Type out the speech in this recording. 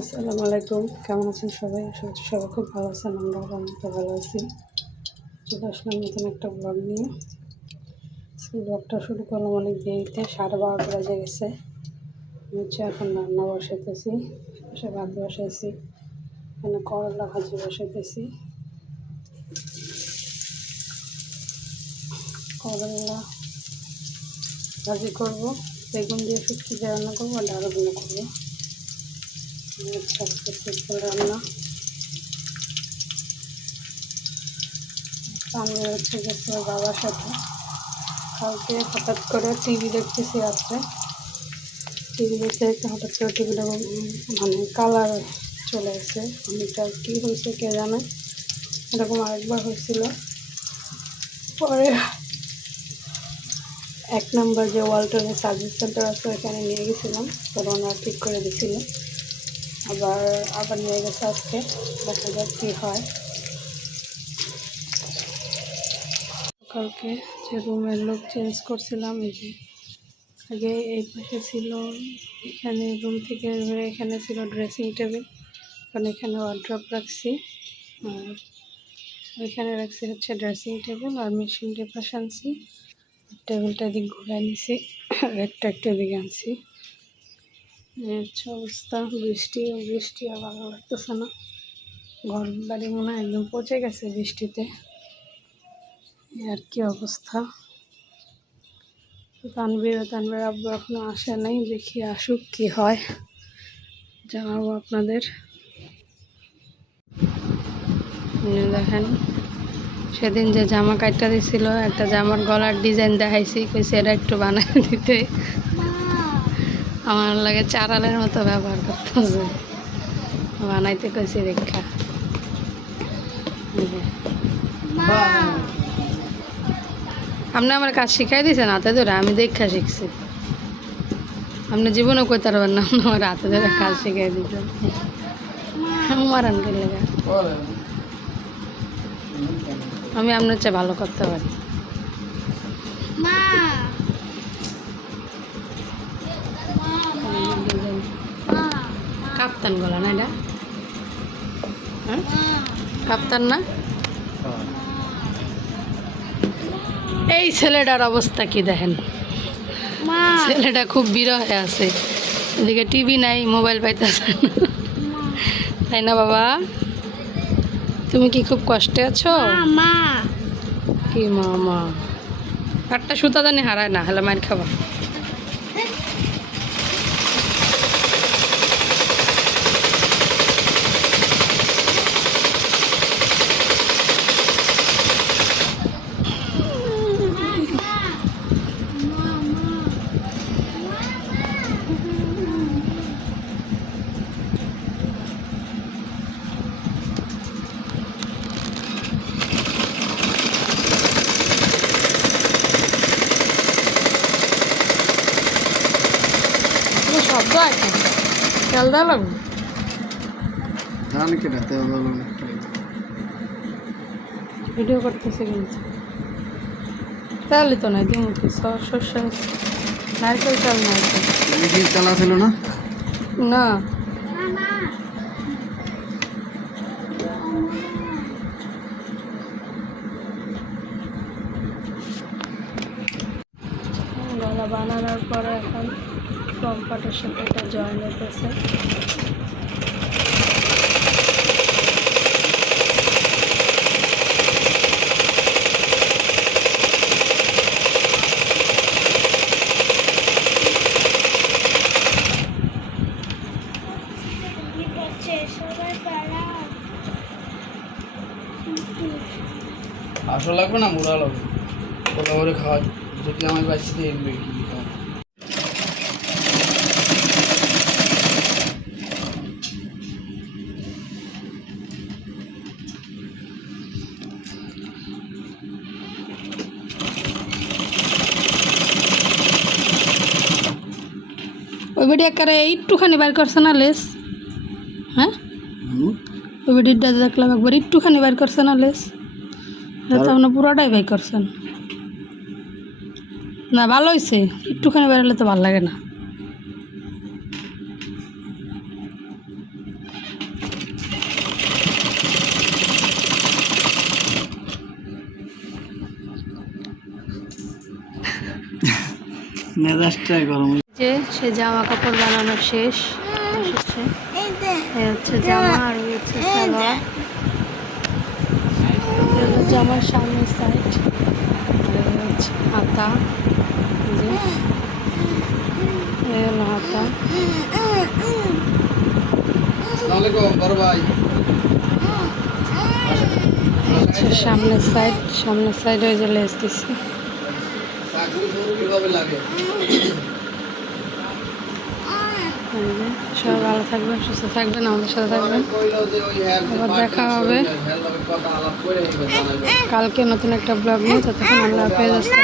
আসসালামু আলাইকুম। কেমন আছেন সবাই? আশা করছি সবাই খুব ভালো আছেন আমরা আমি তো ভালো আছি। চলে আসলাম নতুন একটা ব্লগ নিয়ে। সেই ব্লগটা শুরু করলাম অনেক দেরিতে, সাড়ে বারোটা বাজে গেছে। হচ্ছে এখন রান্না বসাইতেছি পাশে ভাত বসাইছি, এখানে করলা ভাজি বসাইতেছি। করলা ভাজি করব, বেগুন দিয়ে শুটকি দিয়ে রান্না করব, আর ডালগুলো করব। রান্না আমি হচ্ছে গেছে বাবার সাথে কালকে হঠাৎ করে টিভি দেখতেছি রাত্রে টিভি দেখতে দেখতে হঠাৎ করে টিভিটা মানে কালার চলে এসে অনেকটা কী হয়েছে কে জানে এরকম আরেকবার হয়েছিল পরে এক নম্বর যে ওয়ালটনের সার্ভিস সেন্টার আছে ওখানে নিয়ে গেছিলাম তোর ওনার ঠিক করে দিছিল আবার আবার নিয়ে গেছে আজকে। দেখা যাক কী হয়। কালকে যে রুমের লোক চেঞ্জ করছিলাম, এই যে আগে এই পাশে ছিল, এখানে রুম থেকে এখানে ছিল ড্রেসিং টেবিল কারণ এখানে ওয়ার্ড্রপ রাখছি। আর ওইখানে রাখছি হচ্ছে ড্রেসিং টেবিল আর মেশিন টেপাস আনছি। টেবিলটা দিক ঘুরে নিছি একটা একটা দিকে আনছি। অবস্থা, বৃষ্টি বৃষ্টি ভালো লাগতেছে না। ঘর বাড়ি মনে হয় একদম পচে গেছে বৃষ্টিতে। আর কি অবস্থা? তানবীর তানবীর আব্বু এখনও আসে নাই, দেখি আসুক কি হয়। জানাব আপনাদের। দেখেন, সেদিন যে জামা কাটটা দিছিল, একটা জামার গলার ডিজাইন দেখাইছি, কইছে এটা একটু বানাই দিতে। আমার লাগে চারালের মতো ব্যবহার করতেছে। বানাইতে কইছি দেখা আপনি আমার কাজ শিখাই দিয়েছেন হাতে ধরে, আমি দেখা শিখছি। আপনি জীবনে কইতে পারবেন না আমার হাতে ধরে কাজ শিখাই দিতেন আমি আপনার চেয়ে ভালো করতে পারি। কাপ্তান গলা না এটা? হ্যাঁ? কাপ্তান না? এই ছেলেটার অবস্থা কি দেখেন? ছেলেটা খুব বিরহে আছে। এদিকে টিভি নাই মোবাইল পাইতেছে তাই না বাবা? তুমি কি খুব কষ্টে আছো? কি মামা একটা সুতা জানি হারায় না হলে মায়ের খাবা কোনো শব্দ আছে খেয়াল দেওয়া লাগবে ধান কেটাতে ভালো না ভিডিও করতেছে কিন্তু। তাহলে তো নাই দিন কি? শস্য নারকেল চাল নারকেল চালা না? না। বানানোর পরে এখন কম্পাটের সাথে এটা জয়েন হতেছে আসল লাগবে না, মুড়া লাগবে। ওলা করে খাওয়া যদি আমার বাচ্চাতে এনবে কি খাওয়া ওই বেটি একেবারে একটুখানি বাইর করছে না লেস? হ্যাঁ? ওই বেটিটা দেখলাম একবার একটুখানি বাইর করছে না লেস? তো আপনার পুরোটাই বাইর করছেন। না ভালো হয়েছে একটুখানি বেরোলে তো ভালো লাগে না। গরম যে সে জামা কাপড় বানানো শেষ। এসেছে এই হচ্ছে জামা আর হচ্ছে সালোয়ার। জামার সামনের সাইড হচ্ছে হাতা। এই যে। হলো হাতা। সামনের সাইড সামনের সাইডে ওই যে লেস দিছি। কীভাবে লাগে? সবাই ভালো থাকবেন সুস্থ থাকবেন আমাদের সাথে থাকবেন। আবার দেখা হবে। কালকে নতুন একটা ব্লগ নিয়ে ততক্ষণ আমরা হাফেজ আসতে